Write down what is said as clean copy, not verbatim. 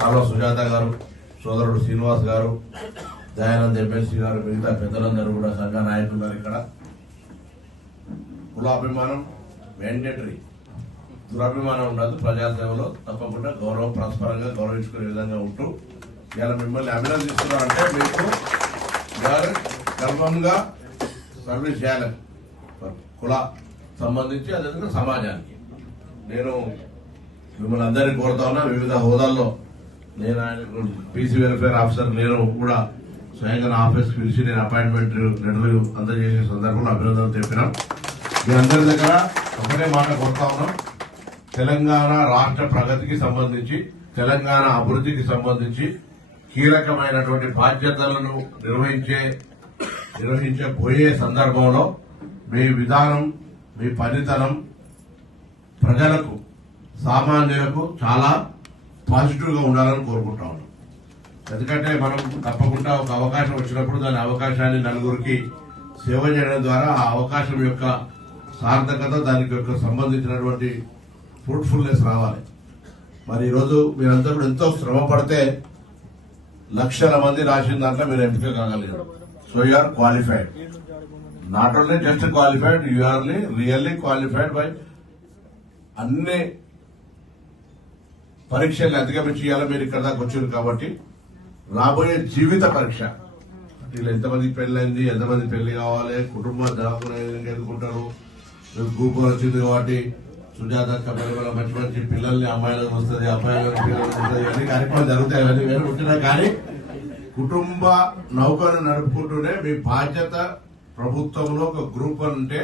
కాలువ సుజాత గారు, సోదరుడు శ్రీనివాస్ గారు, దయానంద్ ఎమ్మెల్సీ గారు, మిగతా పెద్దలందరూ కూడా సంఘ నాయకులు గారు. ఇక్కడ కులాభిమానం మ్యాండేటరీ, దురాభిమానం ఉండదు. ప్రజాసేవలో తప్పకుండా గౌరవం పరస్పరంగా గౌరవించుకునే విధంగా ఉంటూ ఇలా మిమ్మల్ని అభినందిస్తున్నారంటే మీకు గర్వంగా సర్వీస్ చేయాలి కుల సంబంధించి, అదేవిధంగా సమాజానికి. నేను మిమ్మల్ని అందరినీ కోరుతా ఉన్నా, వివిధ హోదాల్లో నేను ఆయన పీసీ వెల్ఫేర్ ఆఫీసర్ నేను కూడా స్వయంగా నా ఆఫీస్కి పిలిచి నేను అపాయింట్మెంట్ లెటర్లు అందజేసే సందర్భంలో అభినందనలు చెప్పినాం. మీ అందరి దగ్గర ఒకటే మాట కోరుతా ఉన్నాం, తెలంగాణ రాష్ట్ర ప్రగతికి సంబంధించి, తెలంగాణ అభివృద్ధికి సంబంధించి కీలకమైనటువంటి బాధ్యతలను నిర్వహించబోయే సందర్భంలో మీ విధానం, మీ పనితనం ప్రజలకు, సామాన్యులకు చాలా పాజిటివ్ గా ఉండాలని కోరుకుంటా ఉన్నాం. ఎందుకంటే మనం తప్పకుండా ఒక అవకాశం వచ్చినప్పుడు దాని అవకాశాన్ని నలుగురికి సేవ చేయడం ద్వారా ఆ అవకాశం యొక్క సార్థకత, దానికి యొక్క సంబంధించినటువంటి ఫ్రూట్ఫుల్నెస్ రావాలి. మరి ఈరోజు మీరంతా కూడా ఎంతో శ్రమ పడితే లక్షల మంది రాసిన దాంట్లో మీరు ఎంపిక కాగలిగారు. So you are qualified, not only just qualified, you are really qualified by అన్ని పరీక్షల్ని అధిగమించి ఇవ్వాలి. మీరు ఇక్కడ దాకా వచ్చారు కాబట్టి రాబోయే జీవిత పరీక్ష, వీళ్ళు ఎంతమందికి పెళ్లైంది, ఎంతమంది పెళ్లి కావాలి, కుటుంబ ఎదుర్కొంటారు, గ్రూప్ వచ్చింది కాబట్టి సుజాత కబలి మంచి మంచి పిల్లల్ని అమ్మాయిలకు వస్తుంది, అబ్బాయిలకు పిల్లలకు వస్తుంది, ఇవన్నీ కార్యక్రమాలు జరుగుతాయి. ఇవన్నీ వేరు పుట్టినా కానీ కుటుంబ నౌకను నడుపుకుంటూనే మీ బాధ్యత ప్రభుత్వంలో ఒక గ్రూప్ అంటే